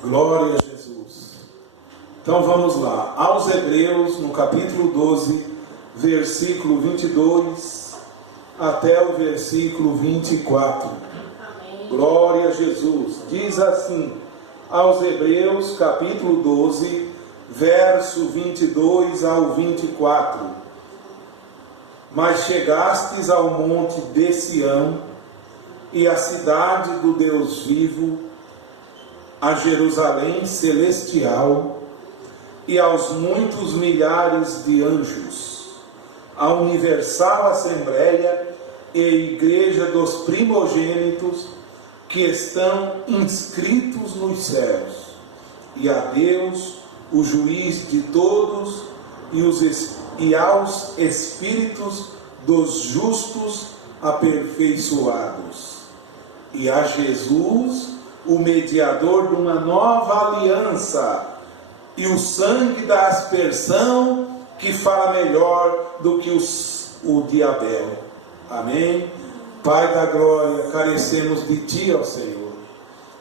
Glória a Jesus. Então vamos lá. Aos Hebreus, no capítulo 12, versículo 22 até o versículo 24. Amém. Glória a Jesus. Diz assim, aos Hebreus, capítulo 12, verso 22 ao 24. Mas chegastes ao monte de Sião e à cidade do Deus vivo, a Jerusalém celestial e aos muitos milhares de anjos, a universal assembleia e igreja dos primogênitos que estão inscritos nos céus, e a Deus, o juiz de todos, e aos espíritos dos justos aperfeiçoados, e a Jesus, o mediador de uma nova aliança, e o sangue da aspersão, que fala melhor do que o de Abel. Amém? Pai da glória, carecemos de Ti, ó Senhor.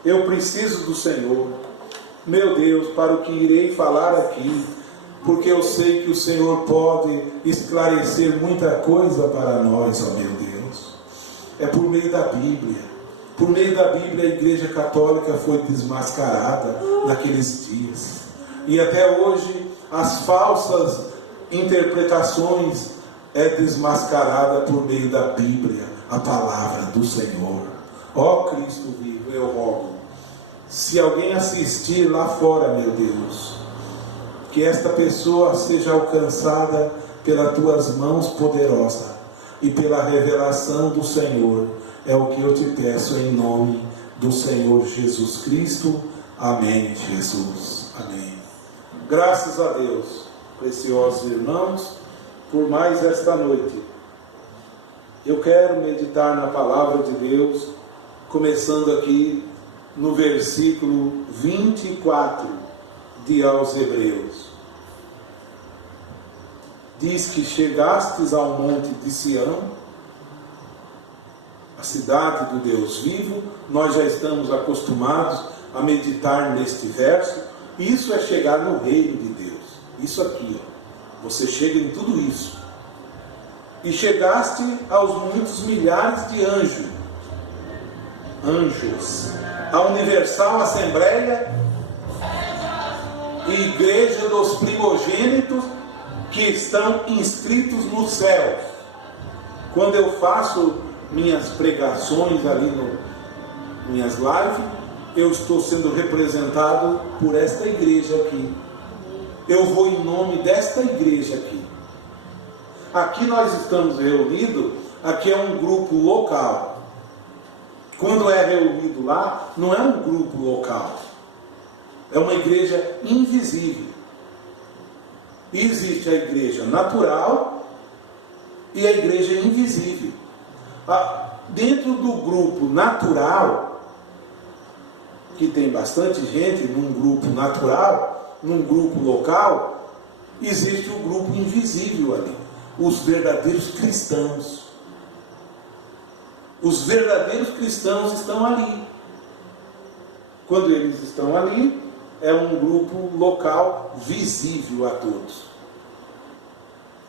Eu preciso do Senhor, meu Deus, para o que irei falar aqui, porque eu sei que o Senhor pode esclarecer muita coisa para nós, ó meu Deus. É por meio da Bíblia. Por meio da Bíblia, a Igreja Católica foi desmascarada naqueles dias. E até hoje, as falsas interpretações é desmascarada por meio da Bíblia, a palavra do Senhor. Ó Cristo vivo, eu rogo, se alguém assistir lá fora, meu Deus, que esta pessoa seja alcançada pelas Tuas mãos poderosas e pela revelação do Senhor. É o que eu te peço em nome do Senhor Jesus Cristo. Amém, Jesus. Amém. Graças a Deus, preciosos irmãos, por mais esta noite. Eu quero meditar na palavra de Deus, começando aqui no versículo 24 de aos Hebreus. Diz que chegastes ao monte de Sião, a cidade do Deus vivo. Nós já estamos acostumados a meditar neste verso. Isso é chegar no reino de Deus. Isso aqui, ó. Você chega em tudo isso. E chegaste aos muitos milhares de anjos, a universal assembleia e igreja dos primogênitos que estão inscritos nos céus. Quando eu faço minhas pregações ali minhas lives, eu estou sendo representado por esta igreja aqui. Eu vou em nome desta igreja aqui. Aqui nós estamos reunidos, aqui é um grupo local. Quando é reunido lá, não é um grupo local. É uma igreja invisível. E existe a igreja natural e a igreja invisível. Dentro do grupo natural, que tem bastante gente num grupo natural, num grupo local, existe o grupo invisível ali, os verdadeiros cristãos. Os verdadeiros cristãos estão ali. Quando eles estão ali, é um grupo local visível a todos.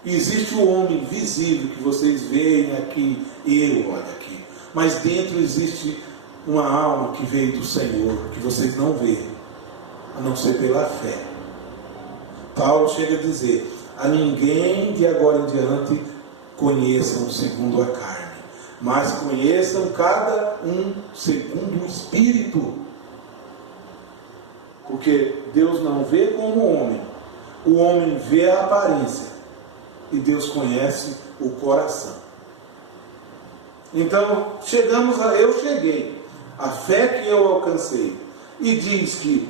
Existe o homem visível que vocês veem aqui, eu olho aqui, mas dentro existe uma alma que veio do Senhor, que vocês não veem, a não ser pela fé. Paulo chega a dizer: a ninguém de agora em diante conheçam segundo a carne, mas conheçam cada um segundo o Espírito. Porque Deus não vê como o homem vê a aparência, e Deus conhece o coração. Então, eu cheguei, a fé que eu alcancei, e diz que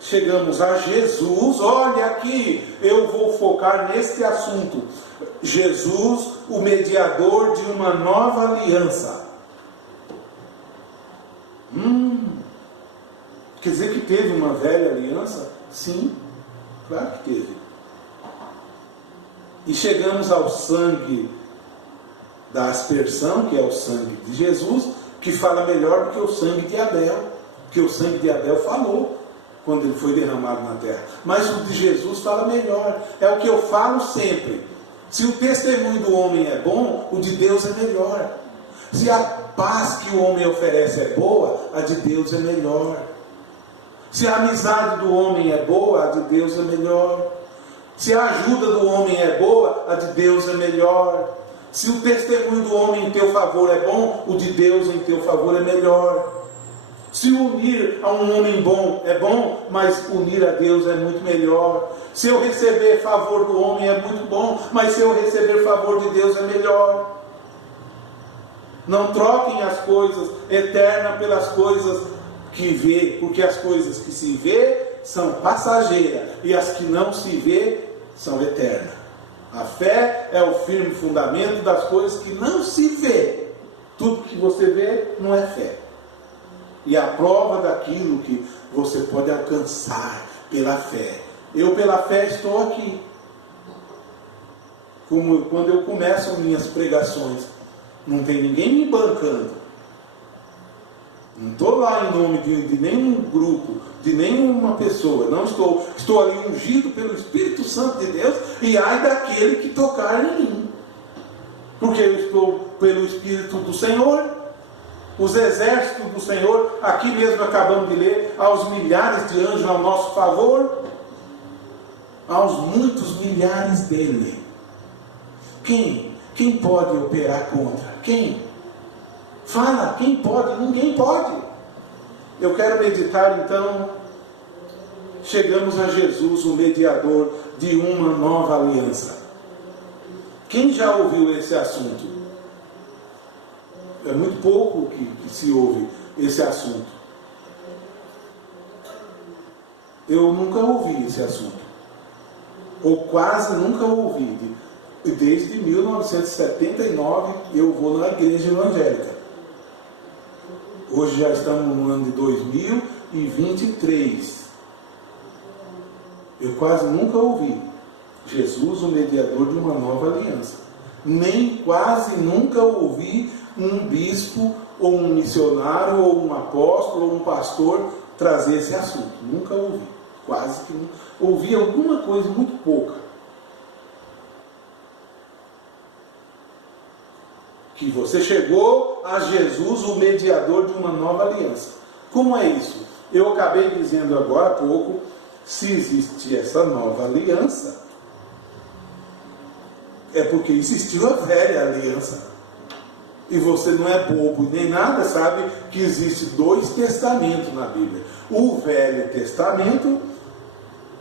chegamos a Jesus. Olha aqui, eu vou focar neste assunto. Jesus, o mediador de uma nova aliança. Quer dizer que teve uma velha aliança? Sim, claro que teve. E chegamos ao sangue da aspersão, que é o sangue de Jesus, que fala melhor do que o sangue de Abel. Porque o sangue de Abel falou. quando ele foi derramado na terra. Mas o de Jesus fala melhor. É o que eu falo sempre. Se o testemunho do homem é bom, o de Deus é melhor. Se a paz que o homem oferece é boa, a de Deus é melhor. Se a amizade do homem é boa, a de Deus é melhor. Se a ajuda do homem é boa, a de Deus é melhor. Se o testemunho do homem em teu favor é bom, o de Deus em teu favor é melhor. Se unir a um homem bom é bom, mas unir a Deus é muito melhor. Se eu receber favor do homem é muito bom, mas se eu receber favor de Deus é melhor. Não troquem as coisas eternas pelas coisas que vê, porque as coisas que se vê são passageiras e as que não se vê são eternas. A fé é o firme fundamento das coisas que não se vê. Tudo que você vê não é fé. E a prova daquilo que você pode alcançar pela fé. Eu pela fé estou aqui. Como quando eu começo minhas pregações, não tem ninguém me bancando. Não estou lá em nome de nenhum grupo, de nenhuma pessoa. Não estou. Estou ali ungido pelo Espírito Santo de Deus. E ai daquele que tocar em mim. Porque eu estou pelo Espírito do Senhor. Os exércitos do Senhor, aqui mesmo acabamos de ler, aos milhares de anjos ao nosso favor, aos muitos milhares dele. Quem pode operar contra? Quem? Fala, quem pode? Ninguém pode. Eu quero meditar então, chegamos a Jesus, o mediador de uma nova aliança. Quem já ouviu esse assunto? É muito pouco que se ouve esse assunto. Eu nunca ouvi esse assunto. Ou quase nunca ouvi. Desde 1979 eu vou na igreja evangélica. Hoje já estamos no ano de 2023. Eu quase nunca ouvi Jesus, o mediador de uma nova aliança. Nem quase nunca ouvi um bispo, ou um missionário, ou um apóstolo, ou um pastor trazer esse assunto. Nunca ouvi. Quase que nunca. Ouvi alguma coisa muito pouca. Que você chegou a Jesus, o mediador de uma nova aliança. Como é isso? Eu acabei dizendo agora há pouco, se existe essa nova aliança, é porque existiu a velha aliança. E você não é bobo nem nada, sabe que existe 2 testamentos na Bíblia. O Velho Testamento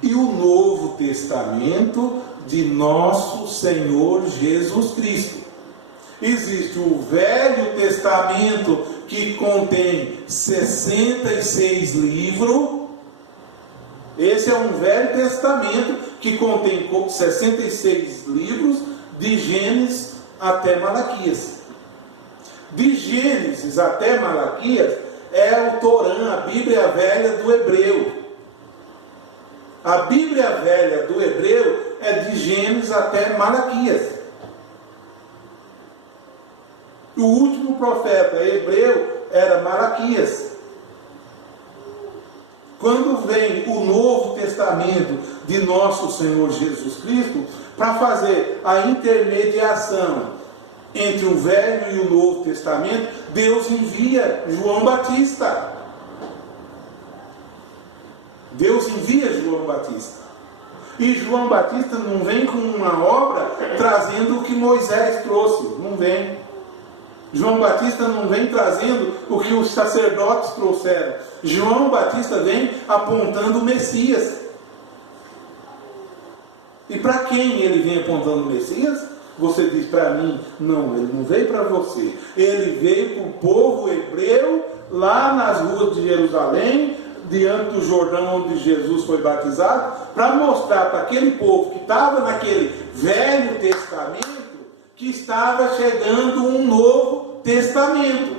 e o Novo Testamento de nosso Senhor Jesus Cristo. Existe o Velho Testamento que contém 66 livros. Esse é um Velho Testamento que contém 66 livros de Gênesis até Malaquias. De Gênesis até Malaquias é o Torã, a Bíblia Velha do Hebreu. A Bíblia Velha do Hebreu é de Gênesis até Malaquias. O último profeta hebreu era Malaquias. Quando vem o Novo Testamento de nosso Senhor Jesus Cristo, para fazer a intermediação entre o Velho e o Novo Testamento, Deus envia João Batista. Deus envia João Batista. E João Batista não vem com uma obra trazendo o que Moisés trouxe. Não vem. João Batista não vem trazendo o que os sacerdotes trouxeram. João Batista vem apontando o Messias. E para quem ele vem apontando o Messias? Você diz para mim, não, ele não veio para você. Ele veio para o povo hebreu, lá nas ruas de Jerusalém, diante do Jordão onde Jesus foi batizado, para mostrar para aquele povo que estava naquele Velho Testamento, que estava chegando um Novo Testamento.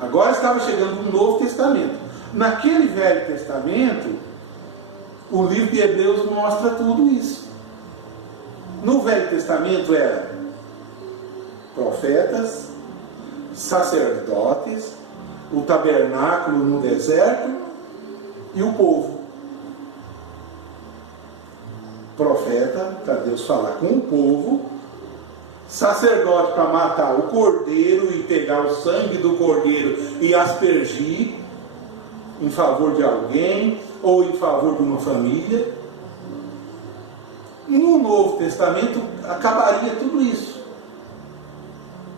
Agora estava chegando um Novo Testamento. Naquele Velho Testamento, o livro de Hebreus mostra tudo isso. No Velho Testamento eram profetas, sacerdotes, o tabernáculo no deserto e o povo. Profeta, para Deus falar com o povo, sacerdote para matar o cordeiro e pegar o sangue do cordeiro e aspergir em favor de alguém ou em favor de uma família. No Novo Testamento acabaria tudo isso,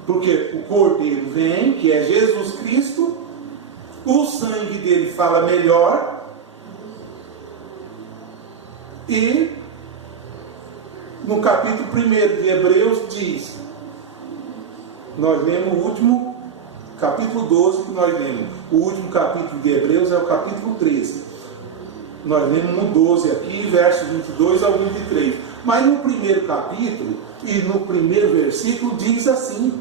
porque o cordeiro vem, que é Jesus Cristo, o sangue dele fala melhor, e no capítulo 1 de Hebreus diz, nós lemos o último, capítulo 12 que nós lemos, o último capítulo de Hebreus é o capítulo 13, nós lemos no 12 aqui, versos 22 ao 23, mas no primeiro capítulo e no primeiro versículo diz assim,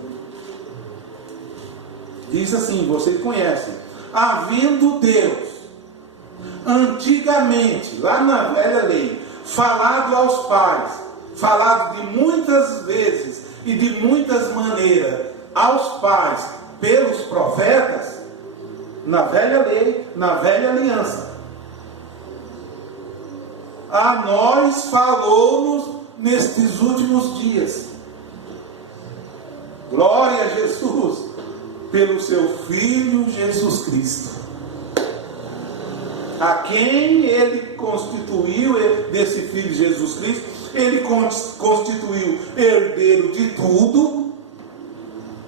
vocês conhecem: havendo Deus antigamente, lá na velha lei, falado aos pais, falado de muitas vezes e de muitas maneiras aos pais pelos profetas, na velha lei, na velha aliança, a nós falou-nos nestes últimos dias. Glória a Jesus, pelo seu Filho Jesus Cristo, a quem ele constituiu, desse Filho Jesus Cristo, ele constituiu herdeiro de tudo.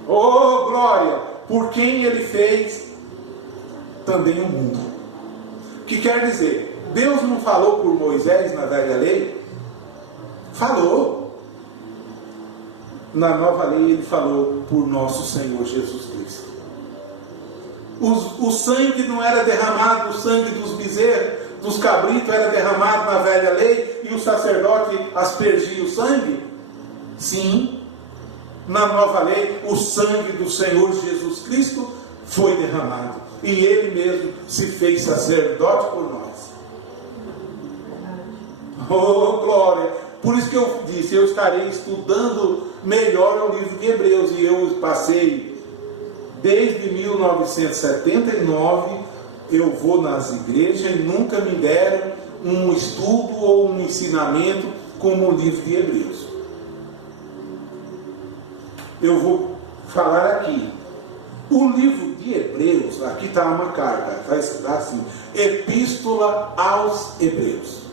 Oh glória, por quem ele fez também o mundo. Que quer dizer, Deus não falou por Moisés na velha lei? Falou. Na nova lei ele falou por nosso Senhor Jesus Cristo. O sangue não era derramado, o sangue dos bezerros, dos cabritos era derramado na velha lei e o sacerdote aspergia o sangue? Sim. Na nova lei, o sangue do Senhor Jesus Cristo foi derramado e ele mesmo se fez sacerdote por nós. Oh glória! Por isso que eu disse, eu estarei estudando melhor o livro de Hebreus, e eu passei desde 1979, eu vou nas igrejas e nunca me deram um estudo ou um ensinamento como o livro de Hebreus. Eu vou falar aqui. O livro de Hebreus, aqui está uma carta, está assim: Epístola aos Hebreus.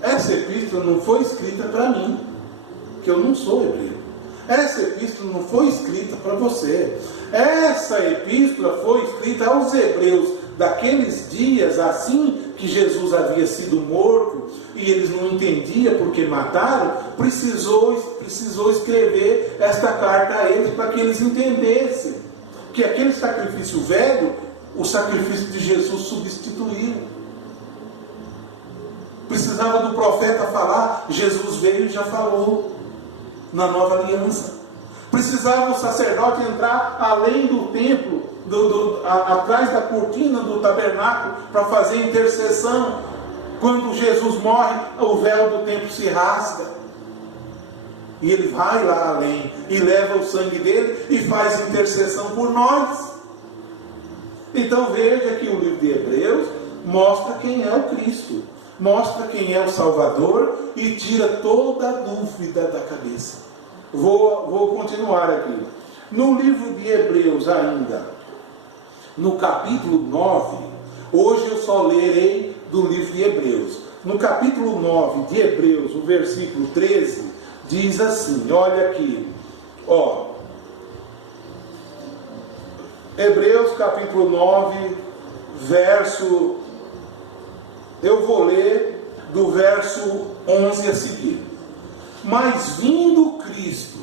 Essa epístola não foi escrita para mim, que eu não sou hebreu. Essa epístola não foi escrita para você. Essa epístola foi escrita aos hebreus daqueles dias, assim que Jesus havia sido morto e eles não entendiam porque mataram. Precisou escrever esta carta a eles para que eles entendessem que aquele sacrifício velho, o sacrifício de Jesus substituiu. Precisava do profeta falar, Jesus veio e já falou na nova aliança. Precisava o sacerdote entrar além do templo, atrás da cortina do tabernáculo, para fazer intercessão. Quando Jesus morre, o véu do templo se rasga e ele vai lá além e leva o sangue dele e faz intercessão por nós. Então veja que o livro de Hebreus mostra quem é o Cristo, mostra quem é o Salvador e tira toda a dúvida da cabeça. Vou continuar aqui. No livro de Hebreus ainda, no capítulo 9, hoje eu só lerei do livro de Hebreus. No capítulo 9 de Hebreus, o versículo 13, diz assim, olha aqui, Hebreus capítulo 9, verso... Eu vou ler do verso 11 a seguir. Mas vindo Cristo,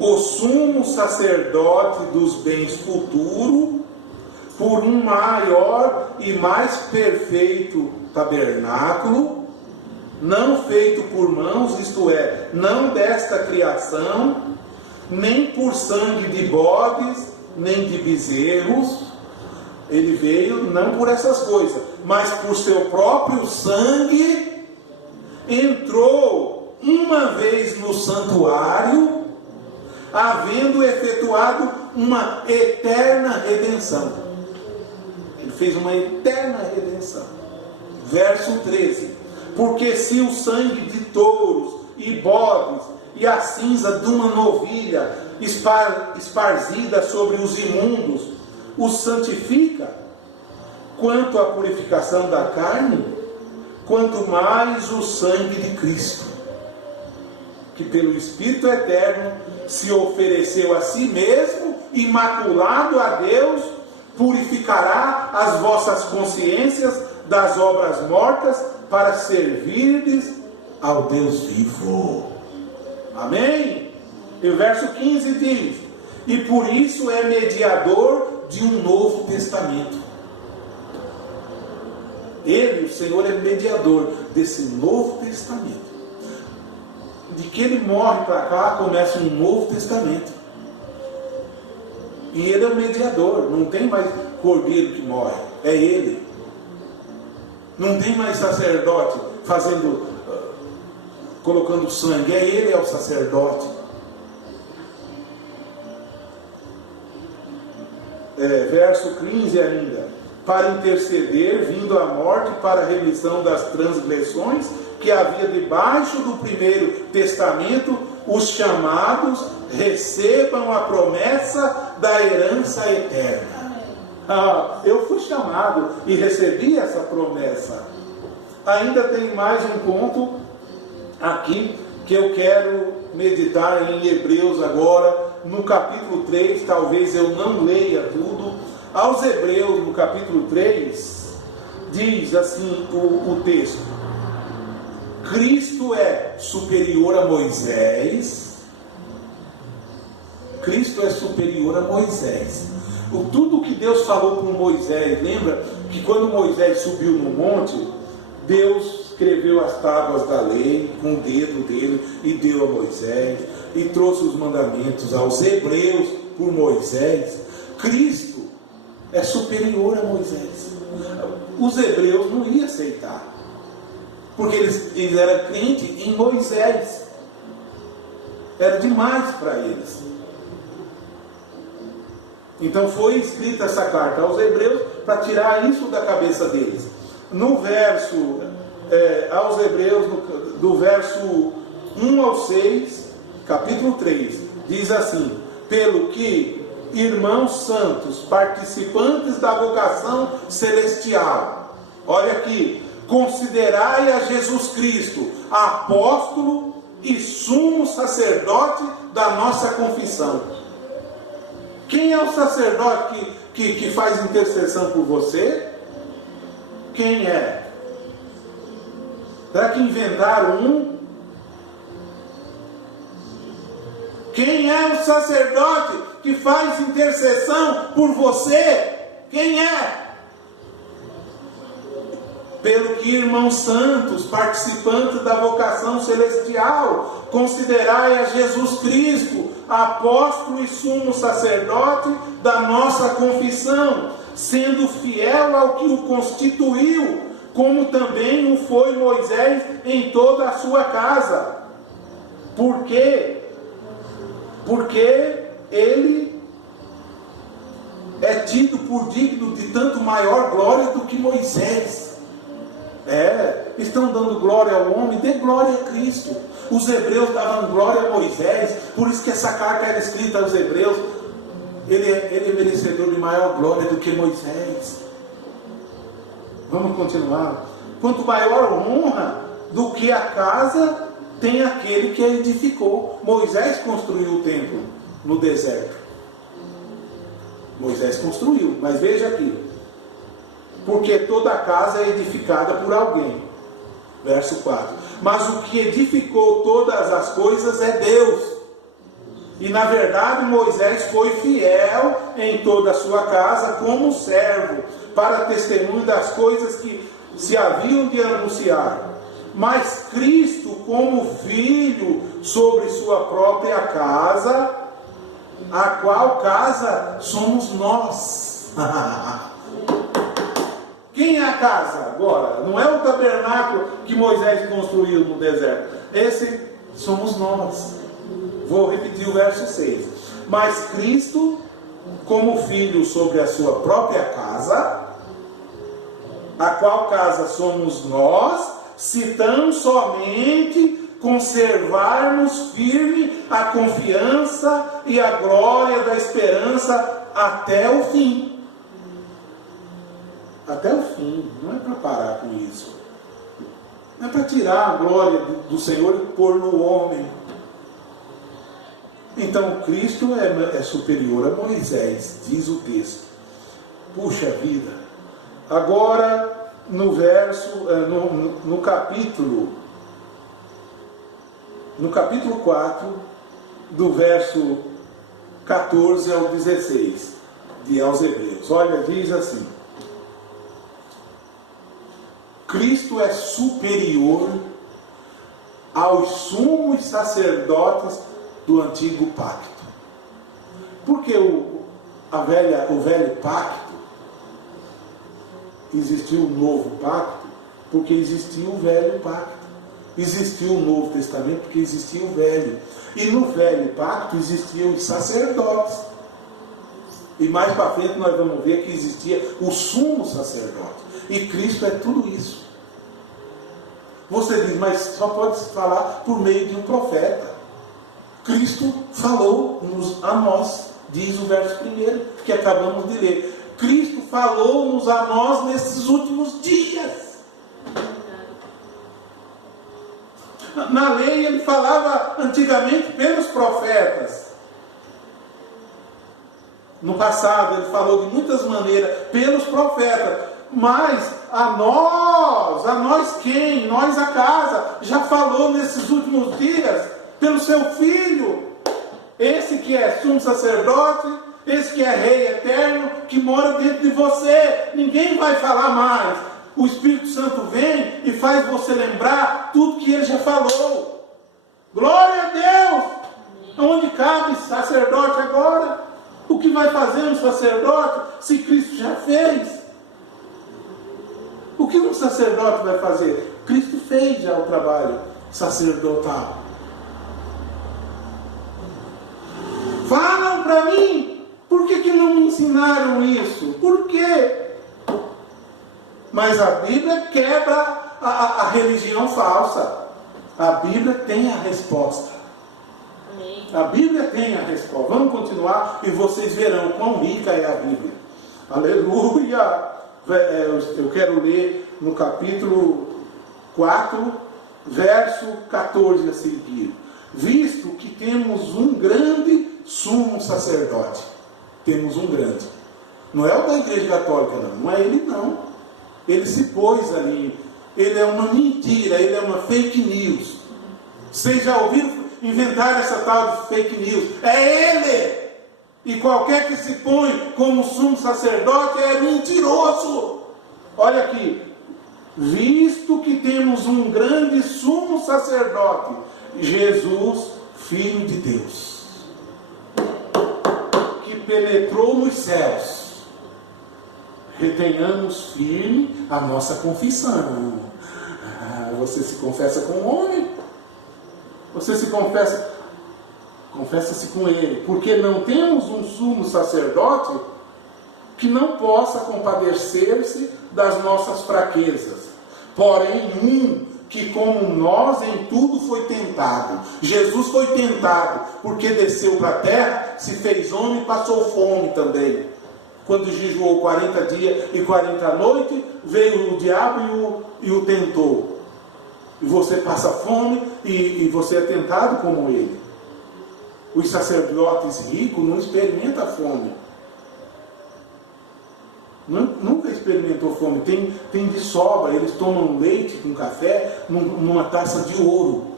o sumo sacerdote dos bens futuros, por um maior e mais perfeito tabernáculo, não feito por mãos, isto é, não desta criação, nem por sangue de bodes, nem de bezerros. Ele veio não por essas coisas, mas por seu próprio sangue, entrou uma vez no santuário, havendo efetuado uma eterna redenção. Ele fez uma eterna redenção. Verso 13. Porque se o sangue de touros e bodes e a cinza de uma novilha esparzida sobre os imundos os santifica, quanto à purificação da carne, quanto mais o sangue de Cristo, que pelo Espírito eterno se ofereceu a si mesmo, imaculado a Deus, purificará as vossas consciências das obras mortas, para servirdes ao Deus vivo. Amém? E o verso 15 diz: e por isso é mediador de um novo testamento. Ele, o Senhor, é mediador desse novo testamento. De que ele morre para cá, começa um novo testamento. E ele é o mediador. Não tem mais cordeiro que morre, é ele. Não tem mais sacerdote fazendo, colocando sangue, é ele, é o sacerdote. Verso 15 ainda: para interceder, vindo à morte, para a remissão das transgressões que havia debaixo do primeiro testamento, os chamados recebam a promessa da herança eterna. Eu fui chamado e recebi essa promessa. Ainda tem mais um ponto aqui que eu quero meditar em Hebreus agora, no capítulo 3, talvez eu não leia tudo. Aos Hebreus, no capítulo 3, diz assim o texto: Cristo é superior a Moisés. Cristo é superior a Moisés. Tudo que Deus falou com Moisés, lembra que quando Moisés subiu no monte, Deus escreveu as tábuas da lei com o dedo dele e deu a Moisés, e trouxe os mandamentos aos hebreus por Moisés. Cristo é superior a Moisés. Os hebreus não iam aceitar, porque eles eram crentes em Moisés. Era demais para eles. Então foi escrita essa carta aos hebreus para tirar isso da cabeça deles. No verso, aos hebreus, do verso 1 ao 6, capítulo 3, diz assim: pelo que, irmãos santos, participantes da vocação celestial, olha aqui, considerai a Jesus Cristo, apóstolo e sumo sacerdote da nossa confissão. Quem é o sacerdote que faz intercessão por você? Quem é? Será que inventaram um? Quem é o sacerdote que faz intercessão por você? Quem é? Pelo que, irmãos santos, participantes da vocação celestial, considerai a Jesus Cristo, apóstolo e sumo sacerdote da nossa confissão, sendo fiel ao que o constituiu, como também o foi Moisés em toda a sua casa. Por quê? Porque ele é tido por digno de tanto maior glória do que Moisés. Estão dando glória ao homem, dê glória a Cristo. Os hebreus davam glória a Moisés, por isso que essa carta era escrita aos hebreus. Ele é merecedor de maior glória do que Moisés. Vamos continuar. Quanto maior honra do que a casa tem aquele que a edificou. Moisés construiu o templo no deserto. Moisés construiu, mas veja aqui: porque toda a casa é edificada por alguém. Verso 4. Mas o que edificou todas as coisas é Deus. E na verdade Moisés foi fiel em toda a sua casa como servo, para testemunho das coisas que se haviam de anunciar. Mas Cristo como filho sobre sua própria casa, a qual casa somos nós. Quem é a casa agora? Não é o tabernáculo que Moisés construiu no deserto. Esse somos nós. Vou repetir o verso 6. Mas Cristo, como filho sobre a sua própria casa, a qual casa somos nós, se tão somente conservarmos firme a confiança e a glória da esperança até o fim. Até o fim, não é para parar com isso. Não é para tirar a glória do Senhor e pôr no homem. Então Cristo é superior a Moisés, diz o texto. Puxa vida. Agora, no verso, no capítulo 4, do verso 14 ao 16, aos Hebreus. Olha, diz assim: Cristo é superior aos sumos sacerdotes do antigo pacto. Porque o velho pacto, existiu o novo pacto, porque existiu o velho pacto. Existiu o Novo Testamento, porque existia o velho. E no velho pacto existiam os sacerdotes. E mais para frente nós vamos ver que existia o sumo sacerdote. E Cristo é tudo isso. Você diz, mas só pode se falar por meio de um profeta. Cristo falou a nós, diz o verso 1 que acabamos de ler. Cristo falou-nos a nós nesses últimos dias. Na lei ele falava antigamente pelos profetas. No passado ele falou de muitas maneiras pelos profetas. Mas a nós quem? Nós a casa, já falou nesses últimos dias pelo seu Filho. Esse que é sumo sacerdote, esse que é rei eterno, que mora dentro de você. Ninguém vai falar mais. O Espírito Santo vem e faz você lembrar tudo que ele já falou. Glória a Deus! Onde cabe sacerdote agora? O que vai fazer um sacerdote se Cristo já fez? O que um sacerdote vai fazer? Cristo fez já o trabalho sacerdotal. Falam para mim, por que não me ensinaram isso? Por quê? Mas a Bíblia quebra a religião falsa. A Bíblia tem a resposta. A Bíblia tem a resposta. Vamos continuar e vocês verão quão rica é a Bíblia. Aleluia! Eu quero ler no capítulo 4, verso 14 a seguir. Visto que temos um grande sumo sacerdote. Temos um grande. Não é o da Igreja Católica, não é ele não. Ele se pôs ali. Ele é uma mentira, ele é uma fake news. Vocês já ouviram inventar essa tal de fake news? É ele! E qualquer que se põe como sumo sacerdote é mentiroso. Olha aqui. Visto que temos um grande sumo sacerdote, Jesus, Filho de Deus, que penetrou nos céus, retenhamos firme a nossa confissão. Você se confessa com o homem? Você se confessa-se com ele, porque não temos um sumo sacerdote que não possa compadecer-se das nossas fraquezas, porém que como nós em tudo foi tentado. Jesus foi tentado, porque desceu para a terra, se fez homem e passou fome também. Quando jejuou 40 dias e 40 noites, veio o diabo e o tentou. E você passa fome e você é tentado como ele. Os sacerdotes ricos não experimentam fome. Nunca experimentou fome. Tem de sobra. Eles tomam leite com café numa taça de ouro.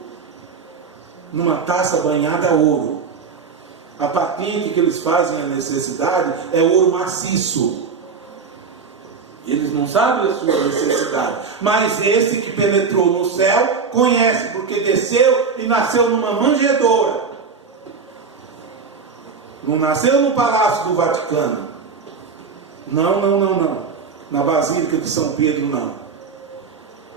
Numa taça banhada a ouro. A patente que eles fazem a necessidade é ouro maciço. Eles não sabem a sua necessidade. Mas esse que penetrou no céu conhece, porque desceu e nasceu numa manjedoura. Não nasceu no Palácio do Vaticano. Não. Na Basílica de São Pedro, não.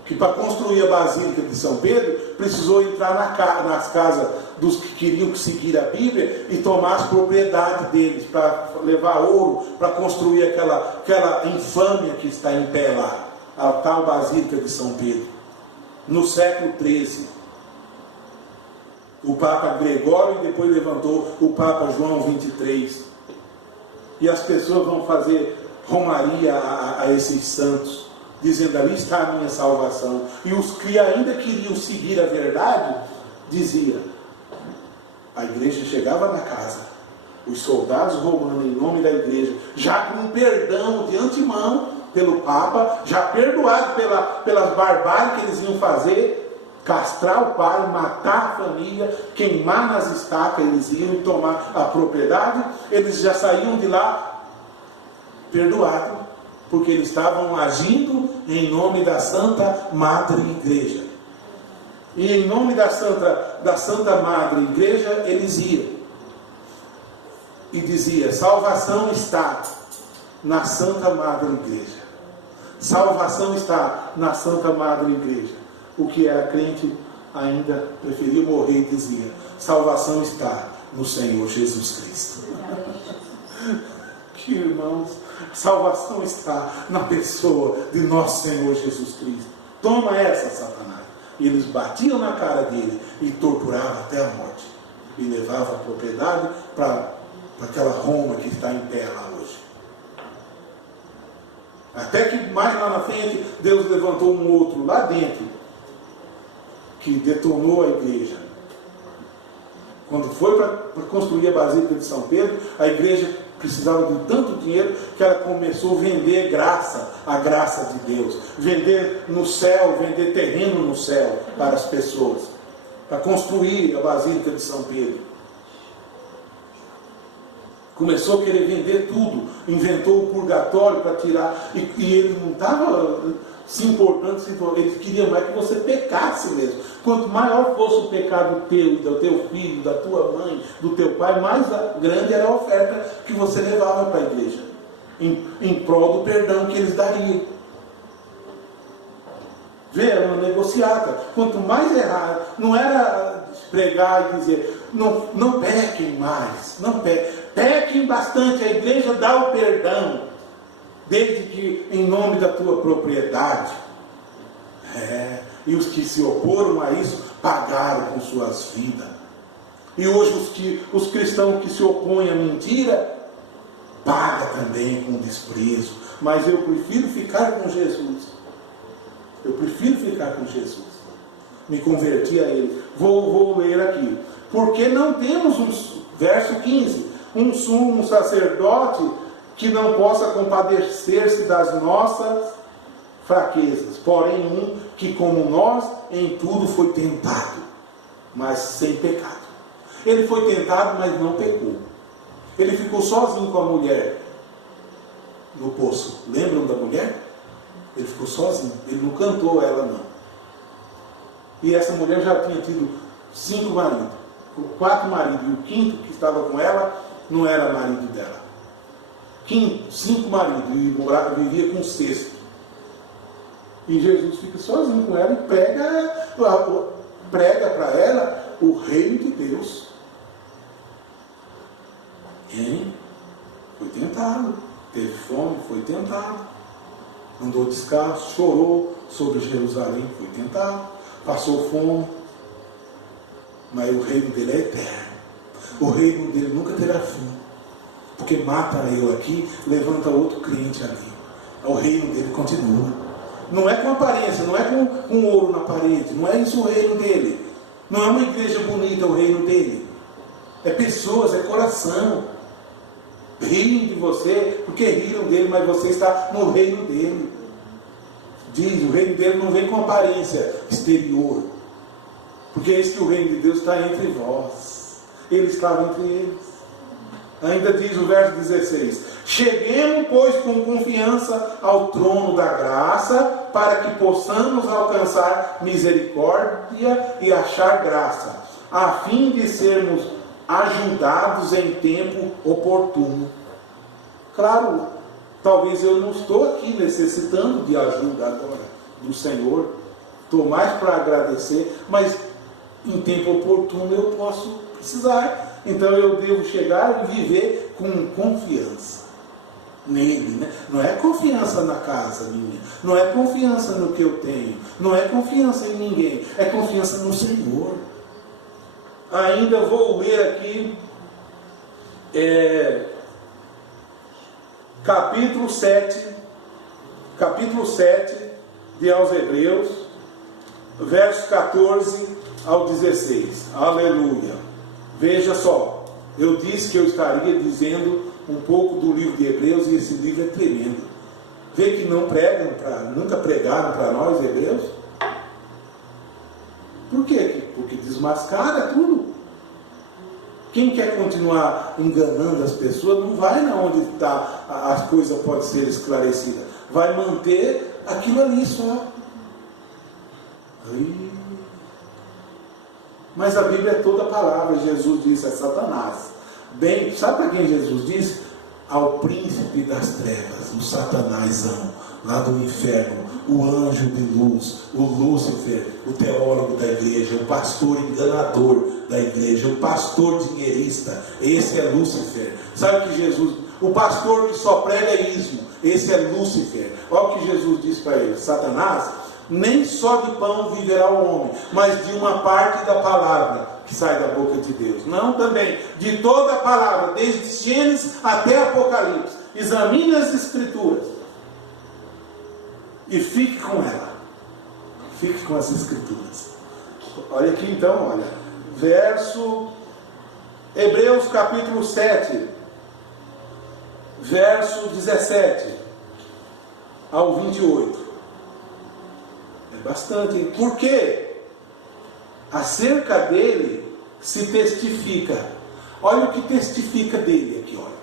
Que para construir a Basílica de São Pedro, precisou entrar nas casas dos que queriam seguir a Bíblia e tomar as propriedades deles, para levar ouro, para construir aquela infâmia que está em pé lá, a tal Basílica de São Pedro. No século XIII, o Papa Gregório, e depois levantou o Papa João XXIII. E as pessoas vão fazer romaria a esses santos, dizendo: ali está a minha salvação. E os que ainda queriam seguir a verdade, dizia: a igreja chegava na casa, os soldados romanos, em nome da igreja, já com perdão de antemão pelo Papa, já perdoado pelas barbáries que eles iam fazer, castrar o pai, matar a família, queimar nas estacas, eles iam tomar a propriedade, eles já saíam de lá perdoados, porque eles estavam agindo em nome da Santa Madre Igreja. E em nome da Santa Madre Igreja, eles iam e dizia: salvação está na Santa Madre Igreja. Salvação está na Santa Madre Igreja. O que era crente ainda preferia morrer e dizia: salvação está no Senhor Jesus Cristo. Que irmãos, salvação está na pessoa de nosso Senhor Jesus Cristo. Toma essa, Satanás. E eles batiam na cara dele e torturavam até a morte. E levavam a propriedade para aquela Roma que está em pé lá hoje. Até que mais lá na frente, Deus levantou um outro lá dentro, que detonou a igreja. Quando foi para construir a Basílica de São Pedro, a igreja precisava de tanto dinheiro que ela começou a vender a graça de Deus. Vender no céu, vender terreno no céu para as pessoas. Para construir a Basílica de São Pedro. Começou a querer vender tudo. Inventou o purgatório para tirar. E ele não estava se importando, ele queria mais que você pecasse mesmo. Quanto maior fosse o pecado teu, do teu filho, da tua mãe, do teu pai, mais grande era a oferta que você levava para a igreja, em prol do perdão que eles dariam. Vê, era uma negociata. Quanto mais errado, não era pregar e dizer: não pequem mais, não pequem bastante, a igreja dá o perdão, desde que em nome da tua propriedade. E os que se oporam a isso pagaram com suas vidas. E hoje os cristãos que se opõem à mentira pagam também com desprezo. Mas eu prefiro ficar com Jesus. Eu prefiro ficar com Jesus. Me converti a Ele. Vou ler aqui. Porque não temos verso 15, um sumo sacerdote que não possa compadecer-se das nossas fraquezas, porém um que como nós em tudo foi tentado, mas sem pecado. Ele foi tentado, mas não pecou. Ele ficou sozinho com a mulher no poço. Lembram da mulher? Ele ficou sozinho, ele não cantou ela não. E essa mulher já tinha tido 5 maridos, 4 maridos, e o quinto que estava com ela não era marido dela. 5 maridos, e vivia com o 6º. E Jesus fica sozinho com ela e prega para ela o reino de Deus. Ele foi tentado, teve fome, foi tentado, andou descalço, chorou sobre Jerusalém, foi tentado, passou fome, mas o reino dele é eterno. O reino dele nunca terá fim, porque mata eu aqui, levanta outro crente ali. O reino dele continua. Não é com aparência, não é com ouro na parede, não é isso o reino dele. Não é uma igreja bonita o reino dele. É pessoas, é coração. Riem de você, porque riram dele, mas você está no reino dele. Diz, o reino dele não vem com aparência exterior. Porque é isso que o reino de Deus está entre vós. Ele estava entre eles. Ainda diz o verso 16: cheguemos, pois, com confiança ao trono da graça, para que possamos alcançar misericórdia e achar graça, a fim de sermos ajudados em tempo oportuno. Claro, talvez eu não estou aqui necessitando de ajuda agora do Senhor, estou mais para agradecer, mas em tempo oportuno eu posso precisar. Então eu devo chegar e viver com confiança nele, né? Não é confiança na casa minha, não é confiança no que eu tenho, não é confiança em ninguém, é confiança no Senhor. Ainda vou ler aqui capítulo 7 de aos Hebreus, versos 14 ao 16. Aleluia. Veja só, eu disse que eu estaria dizendo um pouco do livro de Hebreus, e esse livro é tremendo. Vê que não pregam, nunca pregaram para nós, Hebreus. Por quê? Porque desmascara tudo. Quem quer continuar enganando as pessoas, não vai na onde tá, as coisas podem ser esclarecidas. Vai manter aquilo ali só. Mas a Bíblia é toda a palavra. Jesus disse a Satanás. Bem, sabe para quem Jesus disse? Ao príncipe das trevas, o Satanásão, lá do inferno, o anjo de luz, o Lúcifer, o teólogo da igreja, o pastor enganador da igreja, o pastor dinheirista, esse é Lúcifer. Sabe que Jesus, o pastor que só prega ismo, esse é Lúcifer. Olha o que Jesus disse para ele: Satanás, nem só de pão viverá o homem, mas de uma parte da palavra que sai da boca de Deus. Não, também de toda a palavra, desde Gênesis até Apocalipse. Examine as Escrituras e fique com ela. Fique com as Escrituras. Olha aqui então, olha. Hebreus capítulo 7, verso 17 ao 28. É bastante. Por quê? Acerca dele se testifica. Olha o que testifica dele aqui, olha.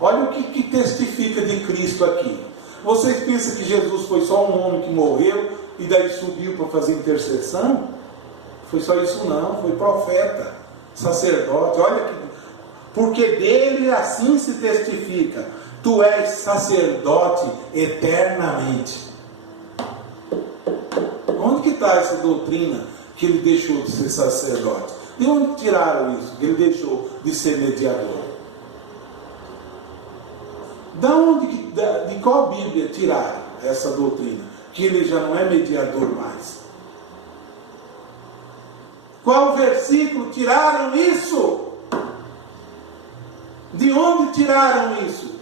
Olha o que testifica de Cristo aqui. Vocês pensam que Jesus foi só um homem que morreu e daí subiu para fazer intercessão? Foi só isso não, foi profeta, sacerdote. Olha que, porque dele assim se testifica: tu és sacerdote eternamente. Onde que está essa doutrina que ele deixou de ser sacerdote? De onde tiraram isso? Que ele deixou de ser mediador? De qual Bíblia tiraram essa doutrina? Que ele já não é mediador mais. Qual versículo tiraram isso? De onde tiraram isso?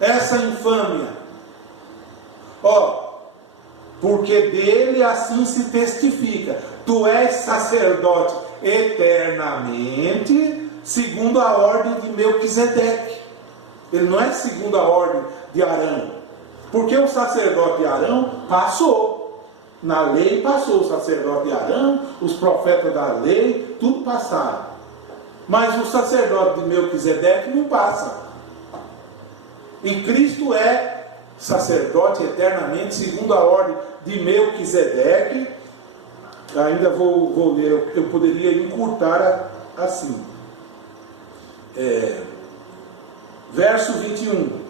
Essa infâmia. Porque dele assim se testifica: tu és sacerdote eternamente, segundo a ordem de Melquisedeque. Ele não é segundo a ordem de Arão, porque o sacerdote de Arão passou, na lei passou, o sacerdote de Arão, os profetas da lei, tudo passaram, mas o sacerdote de Melquisedeque não passa. E Cristo é sacerdote eternamente, segundo a ordem de Melquisedeque. Ainda vou ler, eu poderia encurtar assim. Verso 21.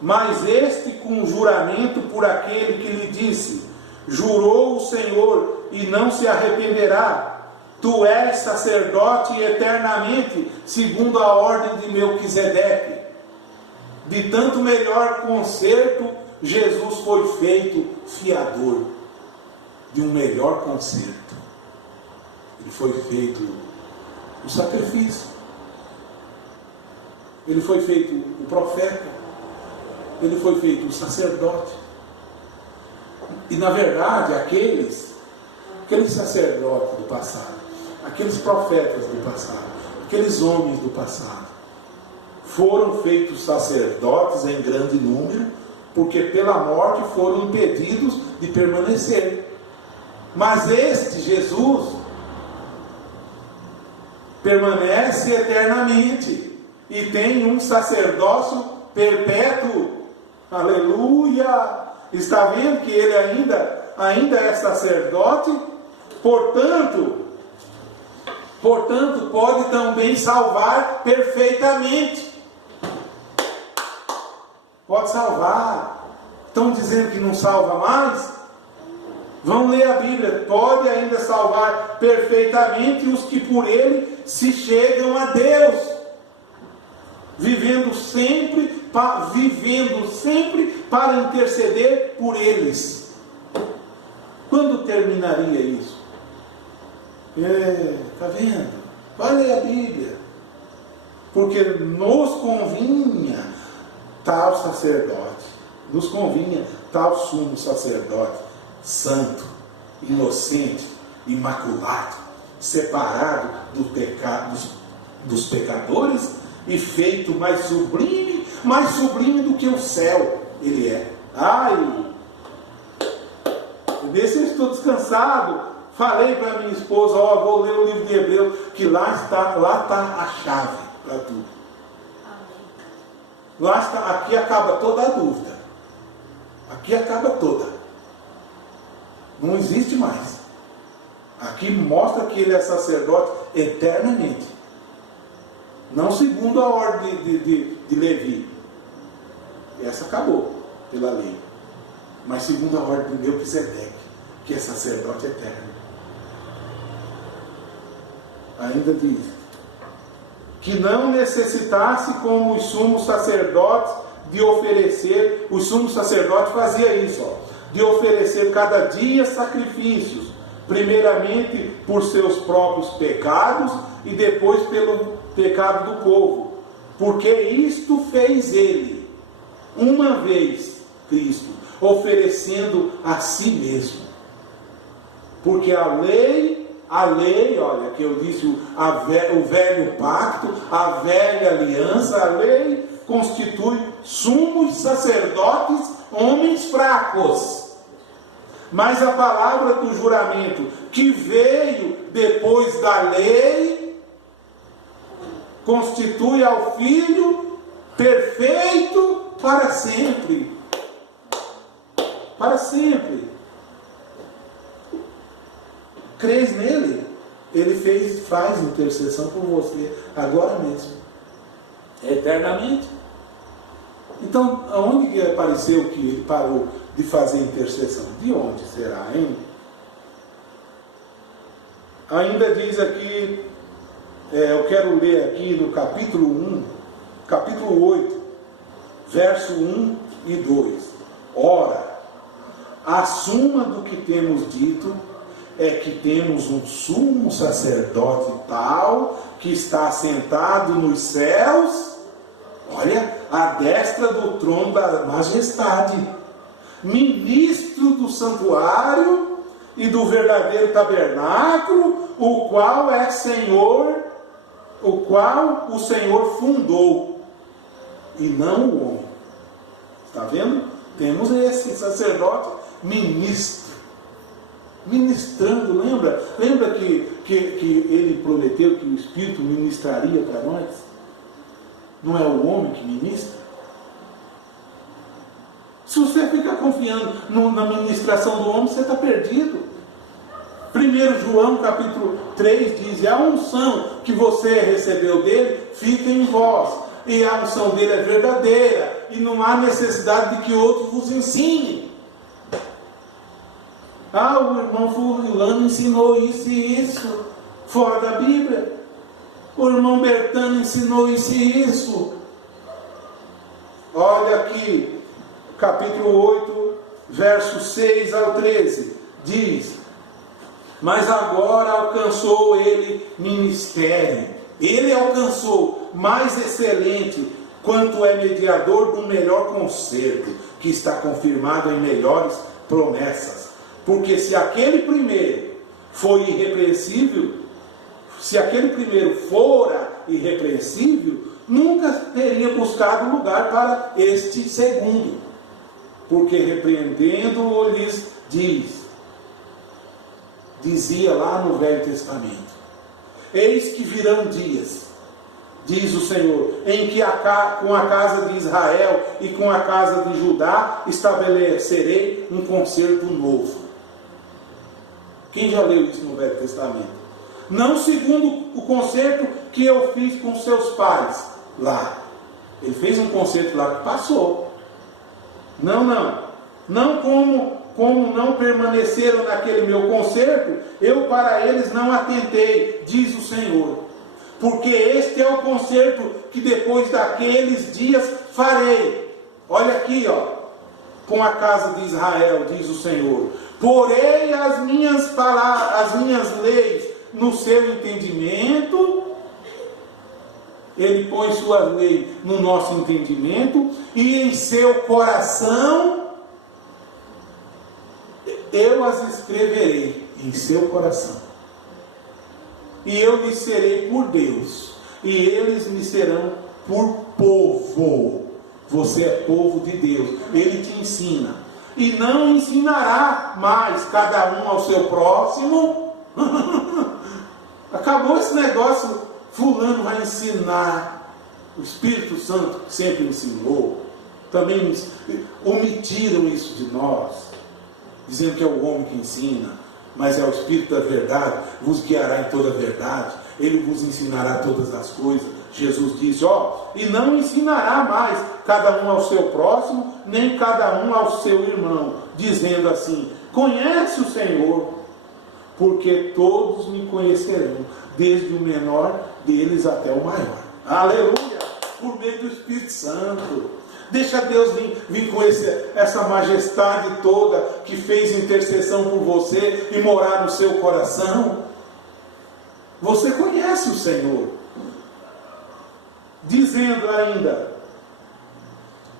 Mas este com juramento por aquele que lhe disse: jurou o Senhor e não se arrependerá, tu és sacerdote eternamente, segundo a ordem de Melquisedeque. De tanto melhor concerto, Jesus foi feito fiador de um melhor concerto. Ele foi feito o sacrifício. Ele foi feito o profeta. Ele foi feito o sacerdote. E na verdade, aqueles sacerdotes do passado, aqueles profetas do passado, aqueles homens do passado, foram feitos sacerdotes em grande número, porque pela morte foram impedidos de permanecer. Mas este Jesus permanece eternamente e tem um sacerdócio perpétuo. Aleluia! Está vendo que ele ainda é sacerdote? Portanto, pode também salvar perfeitamente. Pode salvar. Estão dizendo que não salva mais? Vão ler a Bíblia, pode ainda salvar perfeitamente os que por ele se chegam a Deus, vivendo sempre para interceder por eles. Quando terminaria isso? Está vendo? Vai ler a Bíblia, porque nos convinha tal sacerdote, nos convinha tal sumo sacerdote, santo, inocente, imaculado, separado dos pecadores e feito mais sublime do que o céu ele é. Desse eu estou descansado. Falei para minha esposa, vou ler o livro de Hebreus, que lá está a chave para tudo. Lá está, aqui acaba toda a dúvida. Aqui acaba toda. Não existe mais. Aqui mostra que ele é sacerdote eternamente. Não segundo a ordem de Levi. Essa acabou pela lei. Mas segundo a ordem de Melquisedeque, que é sacerdote eterno. Ainda diz que não necessitasse, como os sumos sacerdotes, de oferecer. Os sumos sacerdotes faziam isso, de oferecer cada dia sacrifícios, primeiramente por seus próprios pecados e depois pelo pecado do povo, porque isto fez ele uma vez, Cristo, oferecendo a si mesmo. Porque a lei, olha, que eu disse, o velho pacto, a velha aliança, a lei constitui sumos sacerdotes, homens fracos. Mas a palavra do juramento, que veio depois da lei, constitui ao Filho perfeito para sempre. Para sempre. Crês nele? Ele faz intercessão por você agora mesmo, eternamente. Então, aonde que apareceu que parou de fazer intercessão? De onde será, hein? Ainda diz aqui, eu quero ler aqui no capítulo 8, verso 1 e 2. Ora, a suma do que temos dito é que temos um sumo sacerdote tal, que está assentado nos céus, olha, à destra do trono da majestade, ministro do santuário e do verdadeiro tabernáculo, o qual o Senhor fundou, e não o homem. Está vendo? Temos esse sacerdote ministrando, lembra que ele prometeu que o Espírito ministraria para nós? Não é o homem que ministra? Se você ficar confiando na ministração do homem, você está perdido. 1 João capítulo 3 diz: a unção que você recebeu dele fica em vós, e a unção dele é verdadeira, e não há necessidade de que outros vos ensinem. O irmão fulano ensinou isso e isso, fora da Bíblia. O irmão Bertano ensinou isso e isso. Olha aqui, capítulo 8, versos 6 ao 13, diz: mas agora alcançou ele ministério. Ele alcançou mais excelente, quanto é mediador do melhor concerto, que está confirmado em melhores promessas. Porque se aquele primeiro foi irrepreensível, se aquele primeiro fora irrepreensível, nunca teria buscado lugar para este segundo. Porque repreendendo-o lhes dizia lá no Velho Testamento: eis que virão dias, diz o Senhor, em que com a casa de Israel e com a casa de Judá estabelecerei um concerto novo. Quem já leu isso no Velho Testamento? Não segundo o concerto que eu fiz com seus pais lá. Ele fez um concerto lá que passou. Não como como não permaneceram naquele meu concerto, eu para eles não atentei, diz o Senhor. Porque este é o concerto que depois daqueles dias farei. Olha aqui, com a casa de Israel, diz o Senhor. Porei as minhas palavras, as minhas leis no seu entendimento. Ele põe sua lei no nosso entendimento, e em seu coração eu as escreverei em seu coração. E eu lhes serei por Deus, e eles me serão por povo. Você é povo de Deus, Ele te ensina. E não ensinará mais cada um ao seu próximo. Acabou esse negócio, fulano vai ensinar. O Espírito Santo sempre ensinou. Também omitiram isso de nós, dizendo que é o homem que ensina, mas é o Espírito da verdade, vos guiará em toda a verdade, Ele vos ensinará todas as coisas. Jesus disse, e não ensinará mais cada um ao seu próximo, nem cada um ao seu irmão, dizendo assim, conhece o Senhor, porque todos me conhecerão, desde o menor deles até o maior. Aleluia! Por meio do Espírito Santo. Deixa Deus vir com essa majestade toda que fez intercessão por você e morar no seu coração. Você conhece o Senhor. Dizendo ainda,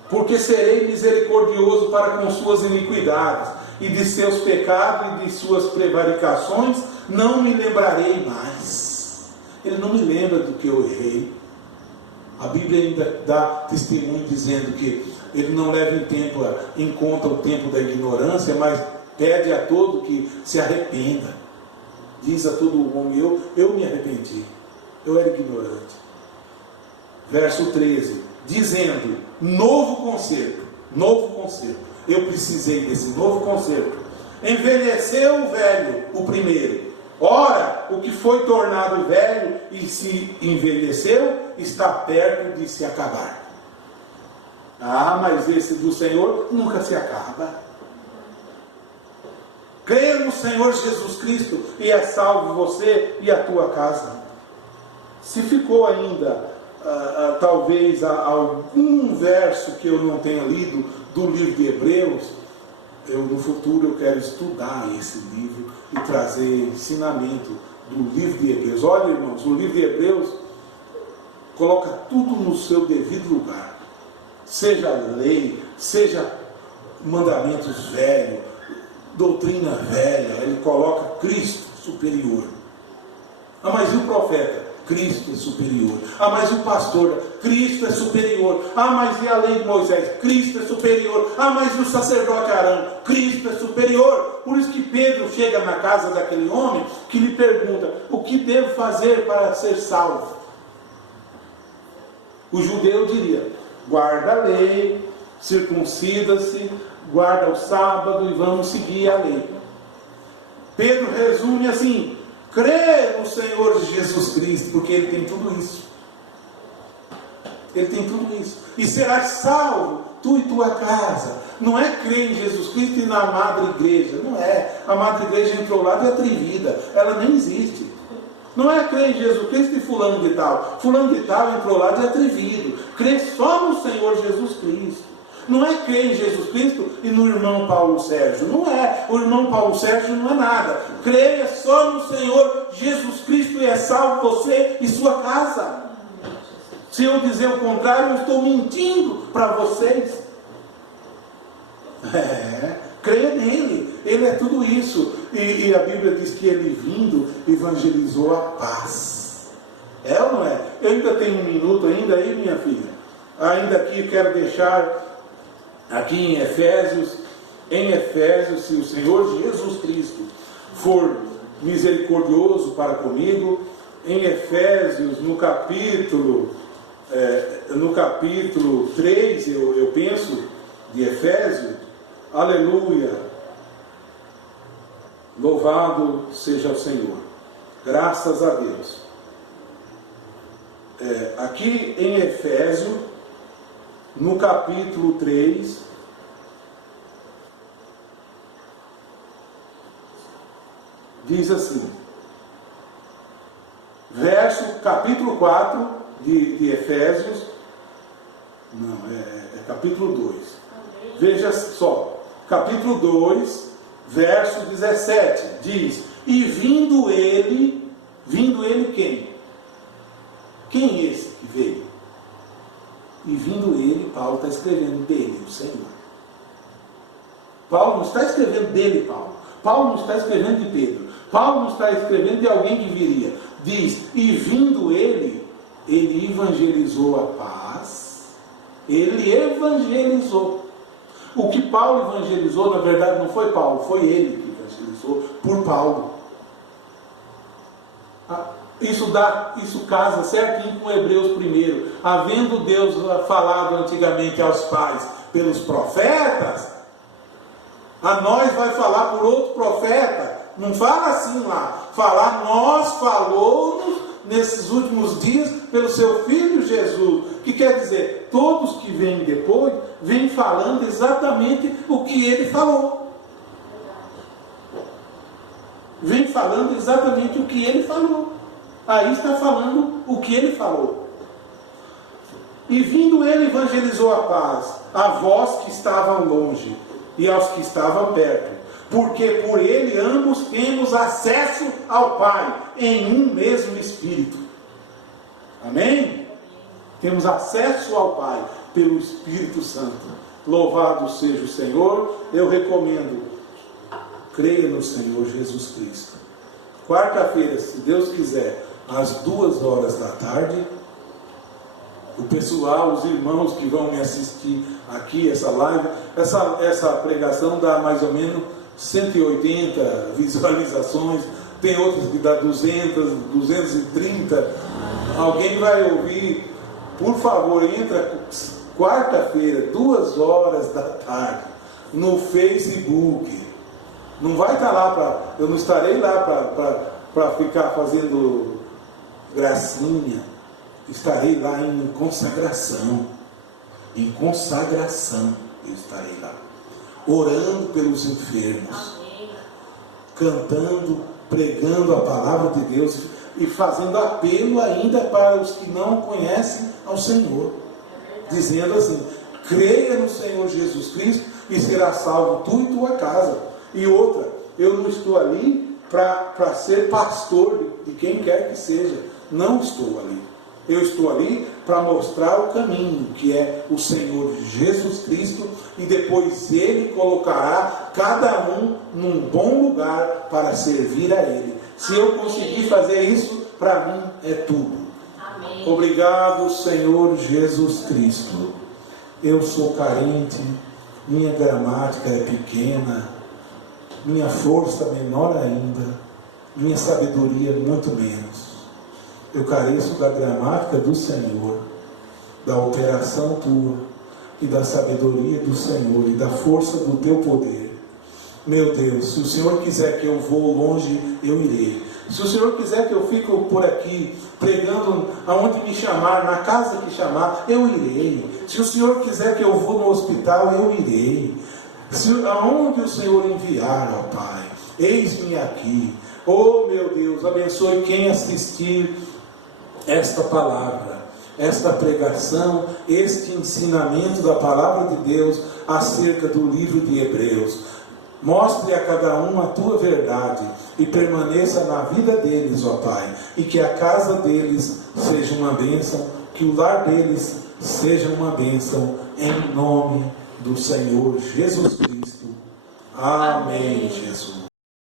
porque serei misericordioso para com suas iniquidades, e de seus pecados e de suas prevaricações não me lembrarei mais. Ele não me lembra do que eu errei. A Bíblia ainda dá testemunho dizendo que Ele não leva em conta o tempo da ignorância, mas pede a todo que se arrependa. Diz a todo homem, eu me arrependi, eu era ignorante. Verso 13, dizendo, novo concerto, eu precisei desse novo concerto. Envelheceu o velho, o primeiro. Ora, o que foi tornado velho e se envelheceu, está perto de se acabar. Mas esse do Senhor nunca se acaba. Creia no Senhor Jesus Cristo e é salvo você e a tua casa. Se ficou ainda talvez algum verso que eu não tenha lido do livro de Hebreus, no futuro eu quero estudar esse livro e trazer ensinamento do livro de Hebreus. Olha, irmãos, o livro de Hebreus coloca tudo no seu devido lugar. Seja lei, seja mandamentos velhos, doutrina velha, ele coloca Cristo superior. Mas e o profeta? Cristo é superior. Mas e o pastor? Cristo é superior. Mas e a lei de Moisés? Cristo é superior. Mas e o sacerdote Arão? Cristo é superior. Por isso que Pedro chega na casa daquele homem que lhe pergunta, o que devo fazer para ser salvo? O judeu diria, guarda a lei, circuncida-se, guarda o sábado e vamos seguir a lei. Pedro resume assim, crê no Senhor Jesus Cristo, porque Ele tem tudo isso. Ele tem tudo isso. E serás salvo, tu e tua casa. Não é crer em Jesus Cristo e na Madre Igreja. Não é. A Madre Igreja entrou lá de atrevida. Ela nem existe. Não é crer em Jesus Cristo e fulano de tal. Fulano de tal entrou lá de atrevido. Crê só no Senhor Jesus Cristo. Não é crer em Jesus Cristo e no irmão Paulo Sérgio. Não é. O irmão Paulo Sérgio não é nada. Creia só no Senhor Jesus Cristo e é salvo você e sua casa. Se eu dizer o contrário, eu estou mentindo para vocês. Creia nele. Ele é tudo isso. E a Bíblia diz que ele vindo evangelizou a paz. É ou não é? Eu ainda tenho um minuto ainda aí, minha filha. Ainda aqui quero deixar aqui em Efésios, se o Senhor Jesus Cristo for misericordioso para comigo, em Efésios, no capítulo 3, eu penso, de Efésios, aleluia, louvado seja o Senhor, graças a Deus. Aqui em Efésios, no capítulo 3, diz assim, capítulo 4 de Efésios, não, é capítulo 2. Veja só, capítulo 2, verso 17, diz, e vindo ele quem? Quem é esse que veio? E vindo ele, Paulo está escrevendo dele, o Senhor. Paulo não está escrevendo dele, Paulo. Paulo não está escrevendo de Pedro. Paulo não está escrevendo de alguém que viria. Diz, e vindo ele evangelizou a paz. Ele evangelizou. O que Paulo evangelizou, na verdade, não foi Paulo, foi ele que evangelizou por Paulo. Isso casa certinho com Hebreus 1. Havendo Deus falado antigamente aos pais pelos profetas, a nós vai falar por outro profeta. Não fala assim lá. Falar nós falou-nos nesses últimos dias pelo seu Filho Jesus. Que quer dizer, todos que vêm depois, vêm falando exatamente o que ele falou. Vem falando exatamente o que ele falou. Aí está falando o que ele falou. E vindo ele evangelizou a paz, a vós que estavam longe e aos que estavam perto, porque por ele ambos temos acesso ao Pai, em um mesmo Espírito. Amém? Temos acesso ao Pai pelo Espírito Santo. Louvado seja o Senhor. Eu recomendo, creia no Senhor Jesus Cristo. Quarta-feira, se Deus quiser, às 14h, o pessoal, os irmãos que vão me assistir aqui, essa live, essa pregação dá mais ou menos 180 visualizações, tem outras que dá 200, 230. Alguém vai ouvir, por favor, entra quarta-feira, 14h, no Facebook. Não vai estar lá eu não estarei lá para ficar fazendo gracinha. Estarei lá em consagração. Em consagração eu estarei lá. Orando pelos enfermos. Cantando, pregando a palavra de Deus e fazendo apelo ainda para os que não conhecem ao Senhor. Dizendo assim, creia no Senhor Jesus Cristo e será salvo tu e tua casa. E outra, eu não estou ali para ser pastor de quem quer que seja. Não estou ali. Eu estou ali para mostrar o caminho, que é o Senhor Jesus Cristo, e depois Ele colocará cada um num bom lugar para servir a Ele. Se eu conseguir fazer isso, para mim é tudo. Amém. Obrigado, Senhor Jesus Cristo. Eu sou carente, minha gramática é pequena, minha força menor ainda, minha sabedoria muito menos. Eu careço da gramática do Senhor, da operação tua e da sabedoria do Senhor e da força do teu poder. Meu Deus, se o Senhor quiser que eu vou longe, eu irei. Se o Senhor quiser que eu fique por aqui, pregando aonde me chamar, na casa que chamar, eu irei. Se o Senhor quiser que eu vou no hospital, eu irei. Aonde o Senhor enviar, ó Pai, eis-me aqui. Oh meu Deus, abençoe quem assistir esta palavra, esta pregação, este ensinamento da palavra de Deus acerca do livro de Hebreus. Mostre a cada um a tua verdade e permaneça na vida deles, ó Pai, e que a casa deles seja uma bênção, que o lar deles seja uma bênção, em nome do Senhor Jesus Cristo. Amém, Jesus.